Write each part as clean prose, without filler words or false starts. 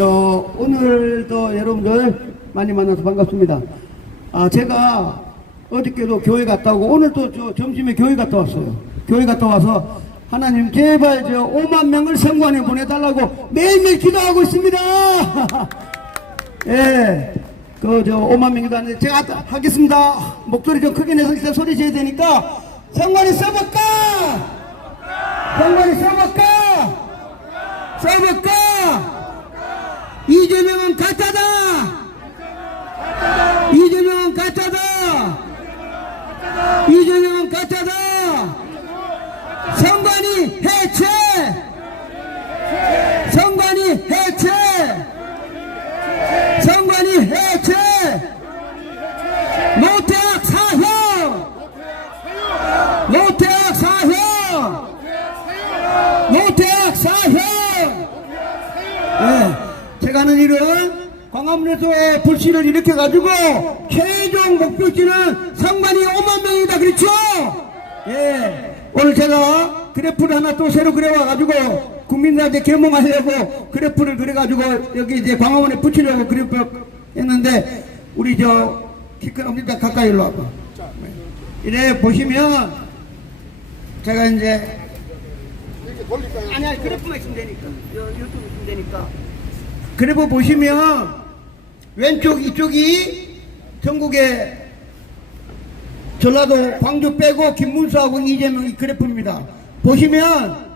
오늘도 여러분들 많이 만나서 반갑습니다. 제가 어저께도 교회 갔다 오고 오늘 또 점심에 교회 갔다 왔어요. 교회 갔다 와서 하나님 제발 5만 명을 성관에 보내달라고 매일매일 기도하고 있습니다. 예, 5만 명이도 안 돼. 제가 하겠습니다. 목소리 좀 크게 내서 일단 소리 지어야 되니까 성관이 써볼까? 성관이 써볼까? 써볼까? 이재명은 가짜다! 이재명은 가짜다! 이재명은 가짜다! 성관이 해체! 성관이 해체! 성관이 해체! 노태악 사형! 노태악 사형! 노태악 사형! 네. 제가 하는 일은 광화문에서 불씨를 일으켜가지고 최종 목표치는 성관이 5만 명이다. 그렇죠? 예. 오늘 제가 그래프를 하나 또 새로 그려와가지고 국민들한테 개몽하려고 그래프를 그려가지고 여기 이제 광화문에 붙이려고 그래프 했는데 우리 키큰 엄지다 가까이 일로 와봐. 이래 보시면 제가 이제 아니야 그래프만 있으면 되니까 유튜브 있으면 되니까 그래프 보시면 왼쪽 이쪽이 전국의 전라도 광주 빼고 김문수하고 이재명 이 그래프입니다. 보시면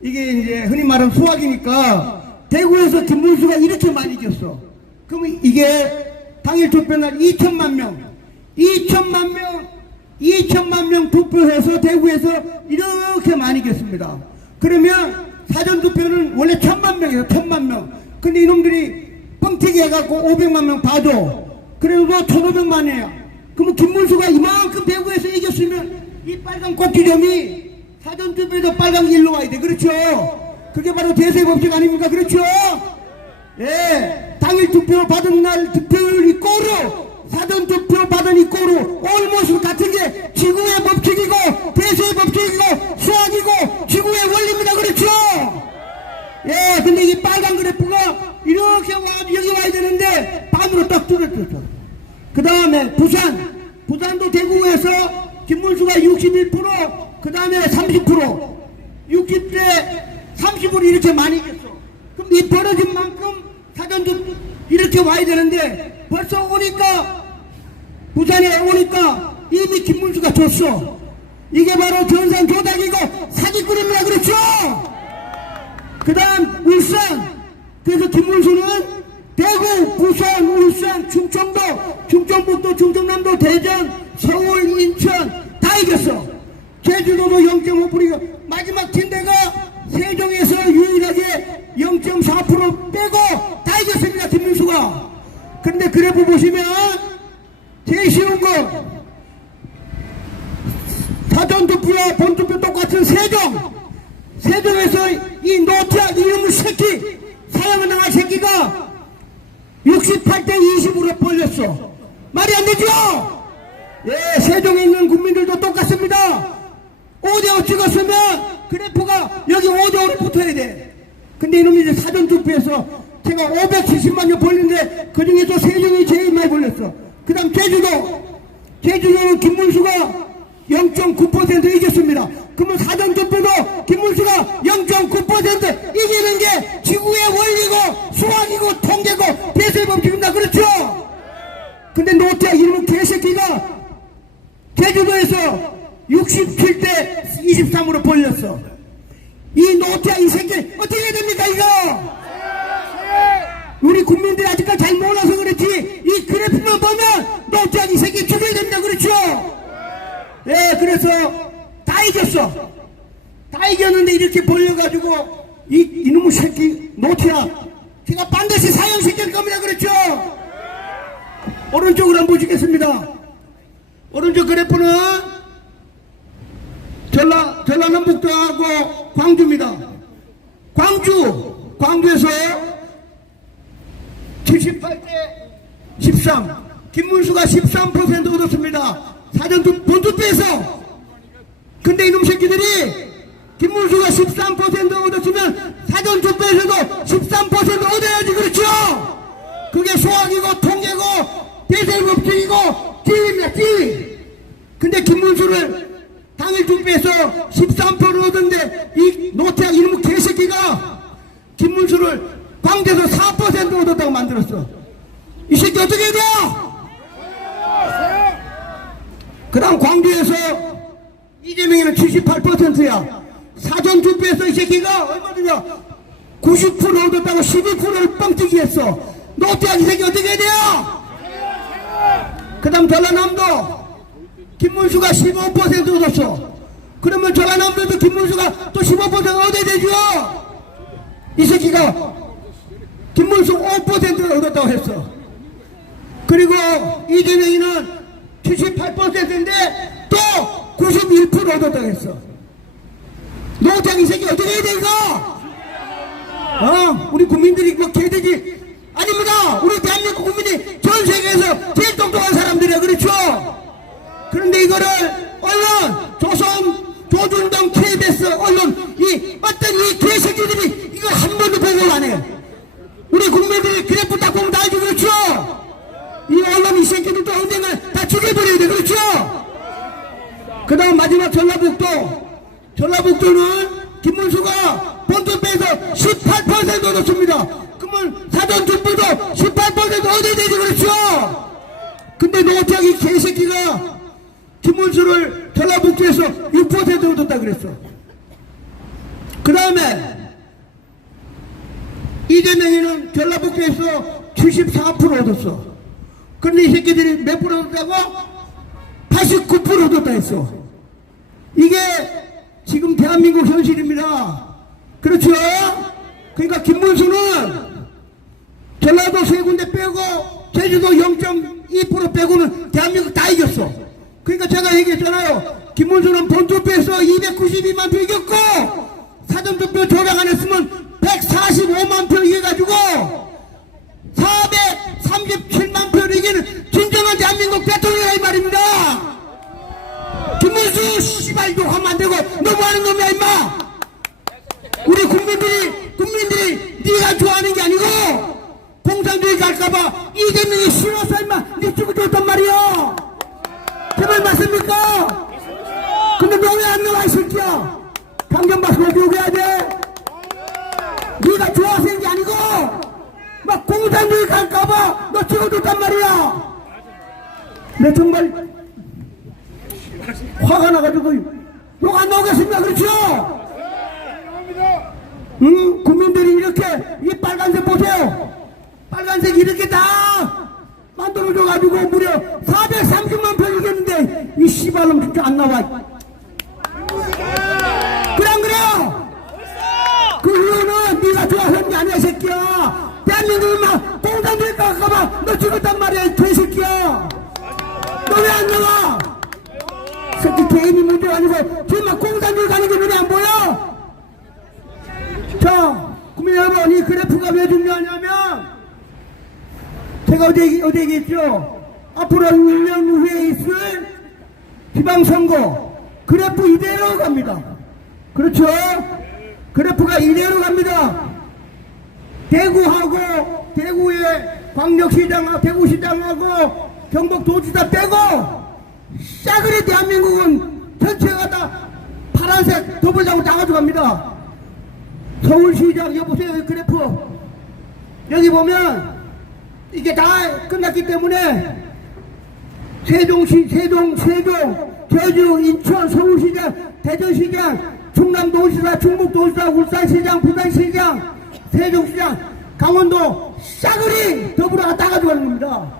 이게 이제 흔히 말하는 수학이니까 대구에서 김문수가 이렇게 많이 이겼어. 그러면 이게 당일 투표날 2천만 명 2천만 명 투표해서 대구에서 이렇게 많이 이겼습니다. 그러면 사전투표는 원래 1,000만 명이에요. 1,000만 명. 근데 이놈들이 뻥튀기 해갖고 500만 명 봐줘. 그래도 1,500만이에요. 그러면 김문수가 이만큼 대구에서 이겼으면 이 빨간 꽃기점이 사전투표에도 빨간 게 일로 와야 돼. 그렇죠? 그게 바로 대세법칙 아닙니까? 그렇죠? 예. 당일 투표 받은 날 득표율 이꼬르 사전투표 받은 이꼬르 올모습 같은 게 지구의 법칙이고 대세의 법칙이고 수학이고 지구의 원리입니다. 그렇죠? 예, 근데 이 빨간 그래프가 이렇게 여기 와야 되는데 반으로 딱 줄어들었죠. 그 다음에 부산도 대구에서 김문수가 61%, 그 다음에 30%, 60대 30으로 이렇게 많이 이겼어. 그럼 이 벌어진 만큼 사전투표 이렇게 와야 되는데 벌써 오니까 부산에 오니까 이미 김문수가 졌어. 이게 바로 전산 조작이고 사기꾼입니다. 그렇죠? 그 다음 울산. 그래서 김문수는 대구, 부산, 울산, 충청도, 충청북도, 충청남도, 대전, 서울, 인천 다 이겼어. 제주도도 0.5%이고 마지막 팀대가 세종에서 유일하게 0.4% 빼고 다 이겼습니다. 김문수가. 그런데 그래프 보시면 제일 쉬운 거 사전투표와 본투표 똑같은 세종에서 이 노태악 이놈의 새끼 사형을 당한 새끼가 68대 20으로 벌렸어. 말이 안 되죠? 예, 세종에 있는 국민들도 똑같습니다. 5대5 찍었으면 그래프가 여기 5대5로 붙어야 돼. 근데 이놈이 이제 사전투표에서 제가 570만 명 벌렸는데 그 중에서 세종이 제일 많이 벌렸어. 그 다음 제주도는 김문수가 0.9% 이겼습니다. 그러면 사전투표도 김문수가 0.9% 이기는 게 지구의 원리고 수학이고 통계고 대세의 법칙입니다. 그렇죠? 근데 노태악 이놈의 개새끼가 제주도에서 67대 23으로 벌렸어. 이 노태악 이 새끼 어떻게 해야 됩니까 이거? 우리 국민들이 아직까지 잘 몰라서 그렇지 이 그래프만 보면 노태악 이 새끼 죽여야 됩니다. 그렇죠? 예, 그래서 다 이겼어. 다 이겼는데 이렇게 벌려가지고 이놈의 새끼 노태악 제가 반드시 사형시킬 겁니다. 그렇죠? 오른쪽으로 한번 보시겠습니다. 오른쪽 그래프는 전라남북도하고 광주입니다. 광주에서 78대 13 김문수가 13% 얻었습니다. 본투표에서. 근데 이놈 새끼들이 김문수가 13% 얻었으면 사전투표에서도 13% 얻어야지. 그렇죠? 수학이고 통계고 대세법칙이고 지휘입니다. 지휘. 근데 김문수를 당일 투표에서 13%를 얻었는데 이 노태학 이놈의 개새끼가 김문수를 광주에서 4% 얻었다고 만들었어. 이 새끼 어떻게 해야 돼요? 그 다음 광주에서 이재명이는 78%야. 사전투표에서 이 새끼가 얼마냐 90% 얻었다고 12%를 뻥튀기 했어. 노태학 이 새끼 어떻게 해야 돼요? 그 다음 전라남도 김문수가 15% 얻었어. 그러면 전라남도도 김문수가 또 15% 얻어야 되죠. 이 새끼가 김문수 5%를 얻었다고 했어. 그리고 이재명이는 78%인데 또 91% 얻었다고 했어. 노태학 이 새끼 어떻게 해야 돼 이거? 우리 국민들이 뭐 개돼지 아닙니다. 우리 대한민국 국민이 전 세계에서 제일 똑똑한 사람들이야. 그렇죠? 그런데 이거를 언론, 조선, 조중동, KBS 언론 이 어떤 이 개새끼들이 이걸 한 번도 보고를 안 해. 우리 국민들이 그래프 딱 보면 다 알죠. 그렇죠? 이 언론 이 새끼들도 언젠가 다 죽여버려야 돼. 그렇죠? 그 다음 마지막 전라북도는 김문수가 본투표에서 18% 얻었습니다. 그러면 사전투표도 18% 얻어야 되지. 그렇죠? 근데 노태학이 개새끼가 김문수를 전라북도에서 6% 얻었다 그랬어. 그 다음에 이재명이는 전라북도에서 74% 얻었어. 그런데 이 새끼들이 몇 프로 얻었다고? 89% 얻었다 했어. 이게 지금 대한민국 현실입니다. 그렇죠? 그러니까 김문수는 전라도 세 군데 빼고 제주도 0.2% 빼고는 대한민국 다 이겼어. 그러니까 제가 얘기했잖아요. 김문수는 본투표에서 292만 표 이겼고 사전투표 조작 안 했으면 145만 표 이겨가지고 437만 표를 이기는 진정한 대한민국 대통령이라 이 말입니다. 김문수 씨발 욕하면 안 되고 너무하는 놈이야 임마. 우리 국민들이 네가 좋아하는 게 아니고 공산주의 갈까봐 이재명이 싫어서 임마 네 죽을 줬단 말이야. 제발 맞습니까? 근데 너 왜 안 나와 이 새끼야? 강경박수 어디 오게 해야 돼? 네가 좋아서 한 게 아니고 막 공산주의 갈까봐 너 찍어줬단 말이야. 내 정말 화가 나가지고 욕 안 나오겠습니다. 그렇죠? 국민들이 이렇게 이 빨간색 보세요. 빨간색 이렇게 다 만들어줘가지고 무려 430만 표 이겼는데 이 씨발놈 진짜 안 나와. 그래 안 그래요? 그 이유는 네가 좋아서 한 게 아니야 이 새끼야. 대한민국이 막 공산주의 갈까봐 너 죽었단 말이야 이 개새끼야. 너 왜 안 나와? 새끼 개인이 문제 아니고 지금 막 공산주의 가는 게 눈에 안 보여? 자, 국민 여러분, 이 그래프가 왜 중요하냐면 제가 어제 얘기했죠. 앞으로 1년 후에 있을 지방선거 그래프 이대로 갑니다. 그렇죠? 그래프가 이대로 갑니다. 대구의 광역시장하고 대구시장하고 경북도지사 빼고 싸그리 대한민국은 전체가 다 파란색 더블장으로 다 가져갑니다. 서울시장 여보세요. 이 그래프 여기 보면 이게 다 끝났기 때문에 세종시, 세종, 제주, 인천, 서울시장, 대전시장, 충남도지사, 충북도지사, 울산시장, 부산시장, 세종시장, 강원도 싸그리 더불어가 다 가져가는 겁니다.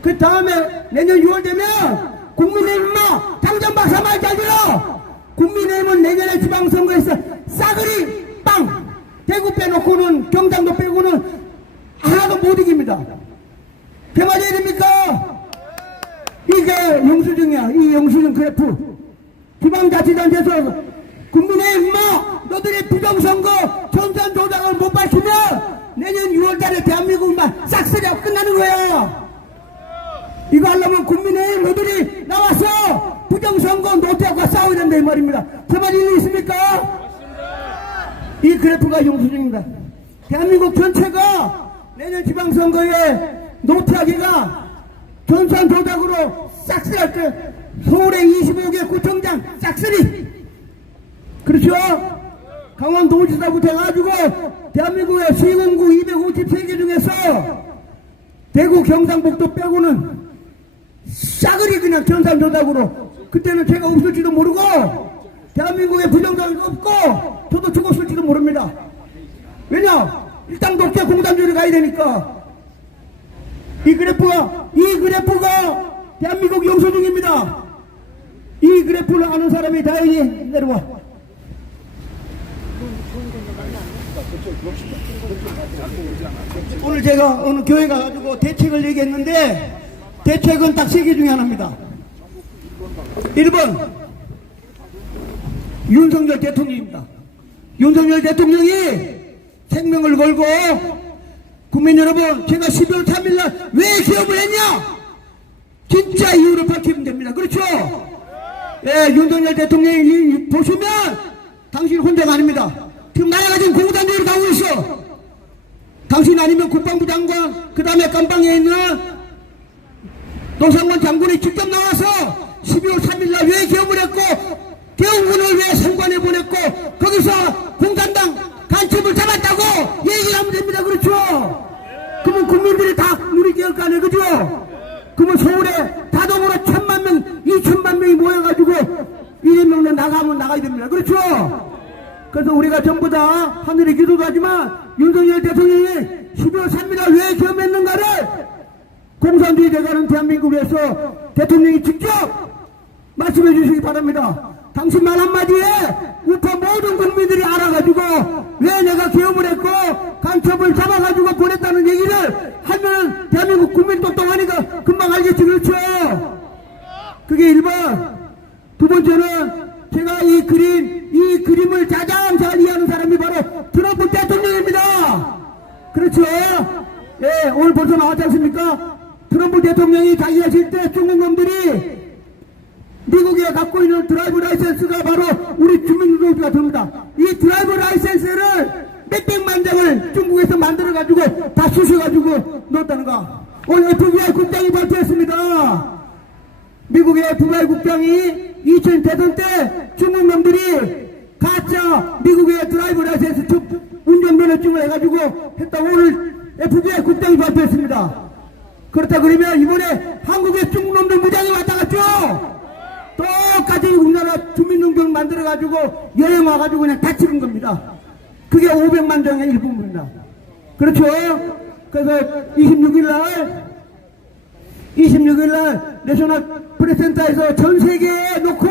그 다음에 내년 6월 되면 국민의힘 당장 박사 말 잘 들어. 국민의힘은 내년에 지방선거에서 싸그리 빵! 대구 빼놓고는 경상도 빼고는 하나도 못 이깁니다. 그 말이 됩니까? 이게 영수증이야. 이 영수증 그래프. 지방자치단체에서 국민의힘 너들이 부정선거 전산 조작을 못 밝히면 내년 6월달에 대한민국만 싹쓸이하고 끝나는 거야. 이거 하려면 국민의힘 너들이 나와서 부정선거 노태학과 싸워야 된다 이 말입니다. 제 말 일리 있습니까? 이 그래프가 영수증입니다. 대한민국 전체가 내년 지방선거에 노태하기가 전산 조작으로 싹쓸이할 때 서울의 25개 구청장 싹쓸이. 그렇죠? 강원도지사부터 해가지고 대한민국의 시군구 253개 중에서 대구 경상북도 빼고는 싸그리 그냥 전산 조작으로. 그때는 제가 없을지도 모르고 대한민국에 부정선거 없고 저도 죽었을지도 모릅니다. 왜냐? 일당 독재 공산주의로 가야 되니까. 이 그래프가 대한민국 용서 중입니다. 이 그래프를 아는 사람이 다행히 내려와. 오늘 제가 어느 교회 가가지고 대책을 얘기했는데 대책은 딱 3개 중에 하나입니다. 1번 윤석열 대통령입니다. 윤석열 대통령이 생명을 걸고 국민 여러분, 제가 12월 3일날 왜 기업을 했냐? 진짜 이유를 밝히면 됩니다. 그렇죠? 예, 윤석열 대통령이 보시면 당신 혼자가 아닙니다. 지금 나라가 지금 공산주의로 가고 있어. 당신 아니면 국방부 장관, 그 다음에 깜방에 있는 노상원 장군이 직접 나와서 12월 3일날 왜 기업을 했고 대원군을 왜 선관에 보냈고 거기서 공산당 간첩을 잡았다고 얘기를 하면 됩니다. 그렇죠? 그러면 국민들이 다 눈이 띄을 거 아니에요. 그죠? 그러면 서울에 다동으로 1000만 명, 2000만 명이 모여가지고 이재명은 나가면 나가야 됩니다. 그렇죠? 그래서 우리가 전부 다 하늘에 기도도 하지만 윤석열 대통령이 12월 3일날 왜 기업했는가를 공산주의 돼가는 대한민국에서 대통령이 직접 말씀해 주시기 바랍니다. 당신 말 한마디에 우파 모든 국민들이 알아가지고 왜 내가 기업을 했고 간첩을 잡아가지고 보냈다는 얘기를 하면 대한민국 국민 똑똑하니까 금방 알겠지. 그렇죠? 그게 1번. 두 번째는 제가 이 그림을 가장 잘 이해하는 사람이 바로 트럼프 대통령입니다. 그렇죠? 예, 오늘 벌써 나왔지 않습니까? 트럼프 대통령이 자기가 있을 때 중국 놈들이 미국에 갖고 있는 드라이브 라이센스가 바로 우리 주민등록증과 됩니다. 이 드라이브 라이센스를 몇백만 장을 중국에서 만들어가지고 다 쑤셔가지고 넣었다는 거. 오늘 FBI 국장이 발표했습니다. 미국의 FBI 국장이 2000 대선 때 중국 놈들이 가짜 미국의 드라이브 라이센스 운전면허증을 해가지고 했다고 오늘 FBI 국장이 발표했습니다. 그렇다 그러면 이번에 한국에 중국 놈들 무장이 왔다 갔죠? 똑같이 우리나라 주민등록 만들어가지고 여행 와가지고 그냥 다 찍은 겁니다. 그게 500만 장의 일부입니다. 그렇죠? 그래서 26일날 내셔널 프레스센터에서 전 세계에 놓고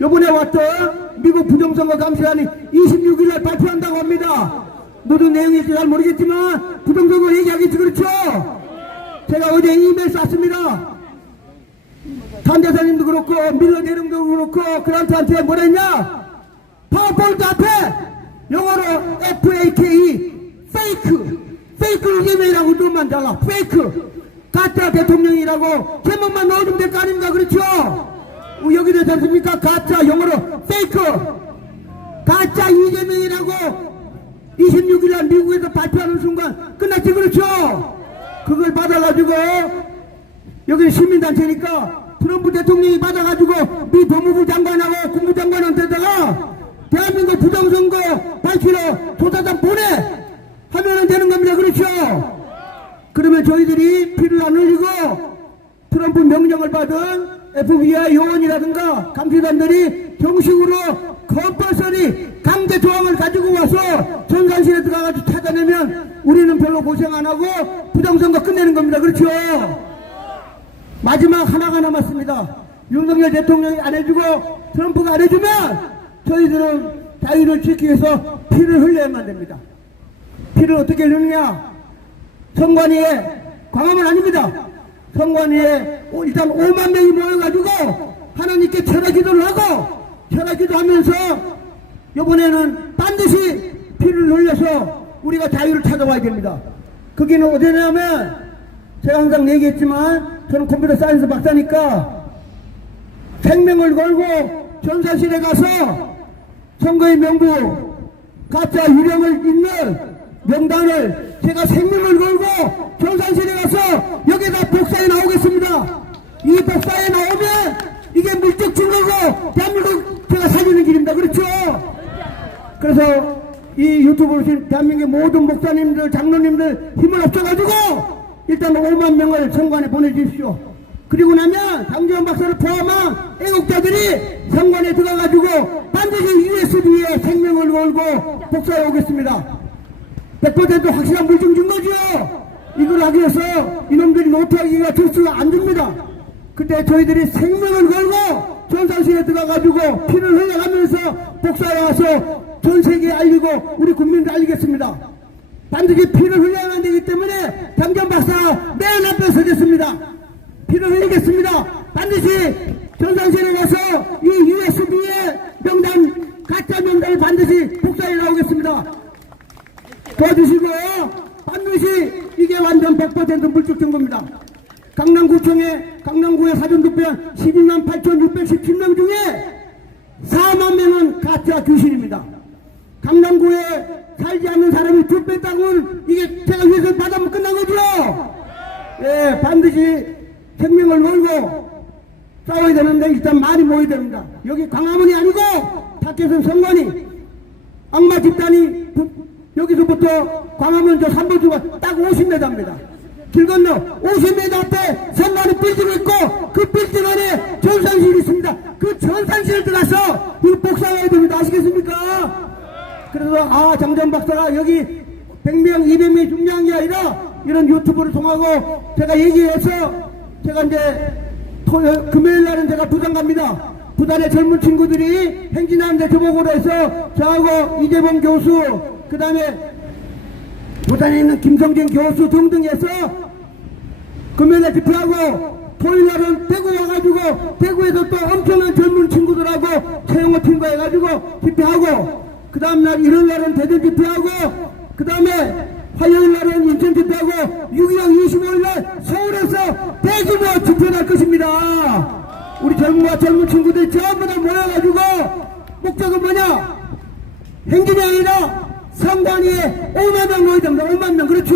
요번에 왔던 미국 부정선거 감시안이 26일날 발표한다고 합니다. 모든 내용이 잘 모르겠지만 부정선거 얘기하겠지. 그렇죠? 제가 어제 이메일 쐈습니다. 탄대사님도 그렇고 밀러 대령도 그렇고 그란트한테 뭐랬냐? 파워포인트 앞에 영어로 FAKE 페이크 이메일이라고 넣으면 달라. 페이크 가짜 대통령이라고 제목만 넣어주면 될 거 아닙니까? 그렇죠? 여기도 됐습니까? 가짜 영어로 페이크 가짜 이재명이라고 26일날 미국에서 발표하는 순간 끝났지. 그렇죠? 그걸 받아가지고 여기는 시민단체니까 트럼프 대통령이 받아가지고 미 법무부 장관하고 국무장관한테다가 대한민국 부정선거 밝히러 조사단 보내 하면 되는 겁니다. 그렇죠? 그러면 저희들이 피를 안 흘리고 트럼프 명령을 받은 FBI 요원이라든가 감시단들이 정식으로 컴퍼서리 강제 조항을 가지고 와서 전산실에 들어가서 찾아내면 우리는 별로 고생 안 하고 부정선거 끝내는 겁니다. 그렇죠? 마지막 하나가 남았습니다. 윤석열 대통령이 안 해주고 트럼프가 안 해주면 저희들은 자유를 지키기 위해서 피를 흘려야만 됩니다. 피를 어떻게 흘리느냐? 선관위에 광화문 아닙니다. 선관위에 일단 5만 명이 모여가지고 하나님께 철학기도를 하고 철학기도 하면서 이번에는 반드시 피를 흘려서 우리가 자유를 찾아와야 됩니다. 거기는 어디냐면 제가 항상 얘기했지만 저는 컴퓨터 사이언스 박사니까 생명을 걸고 전사실에 가서 선거의 명부 가짜 유령을 있는 명단을 제가 생명을 걸고 전산실에 이 복사에 나오면 이게 물적 증거고 대한민국 제가 살리는 길입니다. 그렇죠? 그래서 이 유튜브 보신 대한민국의 모든 목사님들, 장로님들 힘을 합쳐가지고 일단 5만 명을 성관에 보내주십시오. 그리고 나면 장지원 박사를 포함한 애국자들이 성관에 들어가가지고 반드시 USB에 생명을 걸고 복사해 오겠습니다. 100% 확실한 물증 증거죠. 이걸 하기 위해서 이놈들이 노트하기가 절수가 안 됩니다. 그때 저희들이 생명을 걸고 전산실에 들어가가지고 피를 흘려가면서 복사해 와서 전 세계에 알리고 우리 국민들 알리겠습니다. 반드시 피를 흘려야 되기 때문에 장지원 박사 맨 앞에 서겠습니다. 피를 흘리겠습니다. 반드시 전산실에 가서 이 USB의 명단, 가짜 명단을 반드시 복사해 나오겠습니다. 도와주시고요. 반드시 이게 완전 100% 물적 증거입니다. 강남구의 사전투표한 12만 8,617명 중에 4만 명은 가짜 귀신입니다. 강남구에 살지 않는 사람이 2배 땅은 이게 제가 위에서 받아면 끝난 거죠. 예, 반드시 생명을 걸고 싸워야 되는데 일단 많이 모여야 됩니다. 여기 광화문이 아니고 타켓은 성관이 악마 집단이 여기서부터 광화문 저 3번주가 딱 50m입니다. 길 건너 50m 앞에 성관이 빌딩이 있고 그 빌딩 안에 전산실이 있습니다. 그 전산실 들어가서 이거 복사해야 됩니다. 아시겠습니까? 그래서 장전 박사가 여기 100명, 200명이 중요한 게 아니라 이런 유튜브를 통하고 제가 얘기해서 제가 이제 금요일 날은 제가 부산 갑니다. 부산의 젊은 친구들이 행진하는데 저보고 해서 저하고 이재봉 교수, 그 다음에 부산에 있는 김성진 교수 등등 해서 금요일에 집회하고 토요일 날은 대구 와가지고 대구에서 또 엄청난 젊은 친구들하고 최영호 팀과 해가지고 집회하고 그 다음날 일요일 날은 대전 집회하고 그 다음에 화요일 날은 인천 집회하고 6.25 25일 날 서울에서 대규모 집회를 할 것입니다. 우리 젊은 친구들이 전부 다 모여가지고 목적은 뭐냐? 행진이 아니라 성관위에 5만 명 모여야 됩니다. 5만 명. 그렇죠?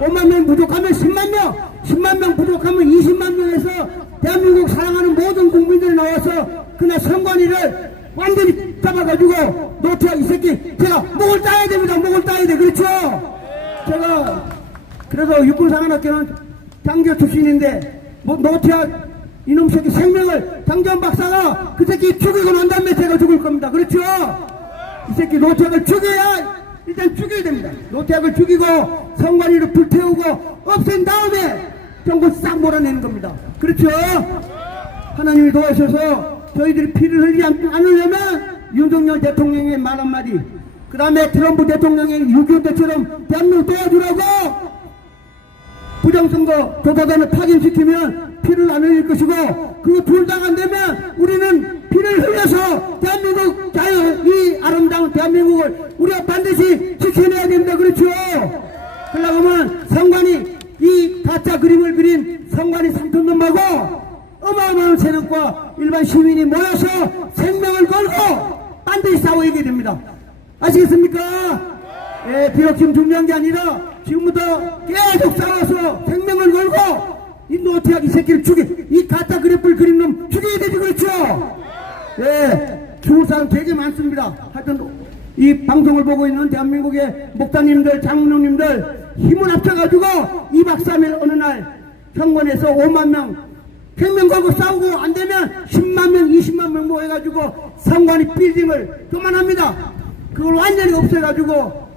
5만 명 부족하면 10만 명, 10만 명 부족하면 20만 명에서 대한민국 사랑하는 모든 국민들이 나와서 그날 성관위를 완전히 잡아가지고 노트와 이 새끼 제가 목을 따야 됩니다. 목을 따야 돼. 그렇죠? 제가 그래서 육군사관학교는 장교 출신인데 노트와 이놈 새끼 생명을 장전 박사가 그 새끼 죽이고 난 다음에 제가 죽을 겁니다. 그렇죠? 이 새끼 노태악을 죽여야 일단 죽여야 됩니다. 노태악을 죽이고 성관위를 불태우고 없앤 다음에 정권 싹 몰아내는 겁니다. 그렇죠? 하나님이 도와주셔서 저희들이 피를 흘리지 않으려면 윤석열 대통령의 말 한마디, 그 다음에 트럼프 대통령의 6.25 때처럼 대한민국 도와주라고 부정선거 조사단을 파견시키면 피를 안 흘릴 것이고, 그거 둘 다 안 되면 우리는 피를 흘려서 대한민국 이 아름다운 대한민국을 우리가 반드시 지켜내야 됩니다. 그렇죠? 그러려면 성관이 이 가짜 그림을 그린 성관이 삼천놈하고 어마어마한 세력과 일반 시민이 모여서 생명을 걸고 반드시 싸워야 됩니다. 아시겠습니까? 예, 비록 지금 중요한 게 아니라 지금부터 계속 싸워서 생명을 걸고 이 노태악 이 새끼를 이 가짜 그래플 그린 놈 죽여야 되지. 그렇죠? 예, 죽을 사람 되게 많습니다. 하여튼 이 방송을 보고 있는 대한민국의 목사님들, 장로님들 힘을 합쳐가지고 2박 3일 어느 날 현관에서 5만 명 생명 걸고 싸우고 안 되면 10만 명, 20만 명 모여가지고 성관위 빌딩을 그만합니다. 그걸 완전히 없애가지고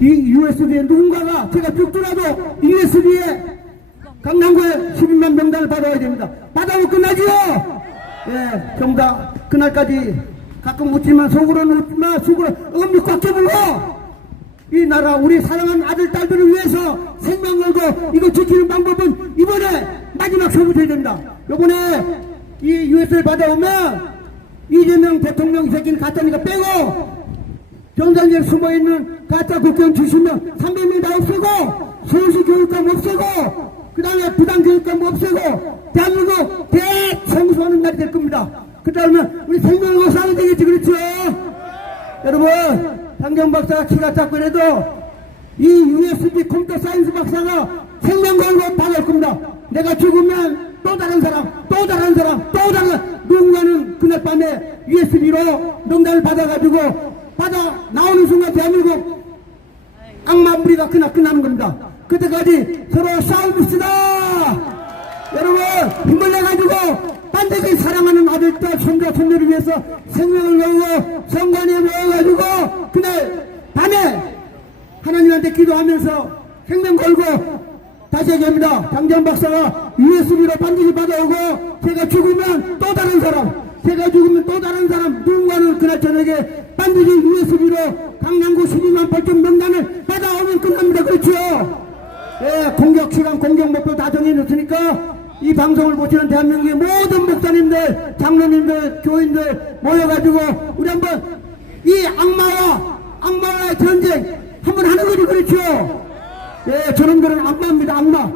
이 USB에 누군가가 제가 죽더라도 USB에 강남구에 12만 명단을 받아야 됩니다. 받아면 끝나지요. 예, 전부 다 그날까지 가끔 웃지만 속으로는 웃지만 속으로 엄니 꽉 깨물고 이 나라 우리 사랑하는 아들 딸들을 위해서 생명 걸고 이거 지키는 방법은 이번에 마지막 소부해야 됩니다. 요번에 이 USB를 받아오면 이재명 대통령 이 새끼는 가짜니까 빼고 정상지에 숨어있는 가짜 국회의원 70명 300명 다 없애고 서울시 교육감 없애고 그 다음에 부당 교육감 없애고 대한민국 대청소하는 날이 될 겁니다. 그 다음에 우리 생명을 걸고 싸워야 되겠지. 그렇죠? 여러분 장정 박사가 키가 작고 그래도 이 USB 컴퓨터 사이언스 박사가 생명 걸고 받을 겁니다. 내가 죽으면 또 다른 사람, 또 다른 사람, 또 다른 누군가는 그날 밤에 USB로 명단을 받아가지고 받아 나오는 순간 대한민국 악마 무리가 그날 끝나는 겁니다. 그때까지 서로 싸웁시다. 여러분 힘을 내가지고 반드시 사랑하는 아들들 손자 손녀를 위해서 생명을 걸고 성관에 모여가지고 그날 밤에 하나님한테 기도하면서 생명 걸고 다시 얘기합니다. 장재현 박사가 USB로 반드시 받아오고 제가 죽으면 또 다른 사람, 제가 죽으면 또 다른 사람 누군가는 그날 저녁에 반드시 USB로 강남구 12만 8천 명단을 받아오면 끝납니다. 그렇죠? 예, 공격 시간, 공격 목표 다 정해놓으니까 이 방송을 보시는 대한민국의 모든 목사님들, 장로님들, 교인들 모여가지고 우리 한번 이 악마와의 전쟁 한번 하는 거지. 그렇죠? 예, 저놈들은 악마입니다. 악마.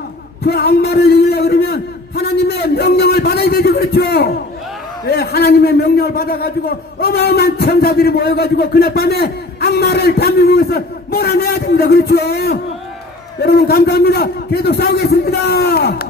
저 악마를 이기려고 그러면 하나님의 명령을 받아야 되죠. 그렇죠? 예, 하나님의 명령을 받아가지고 어마어마한 천사들이 모여가지고 그날 밤에 악마를 대한민국에서 몰아내야 됩니다. 그렇죠? 여러분 감사합니다. 계속 싸우겠습니다.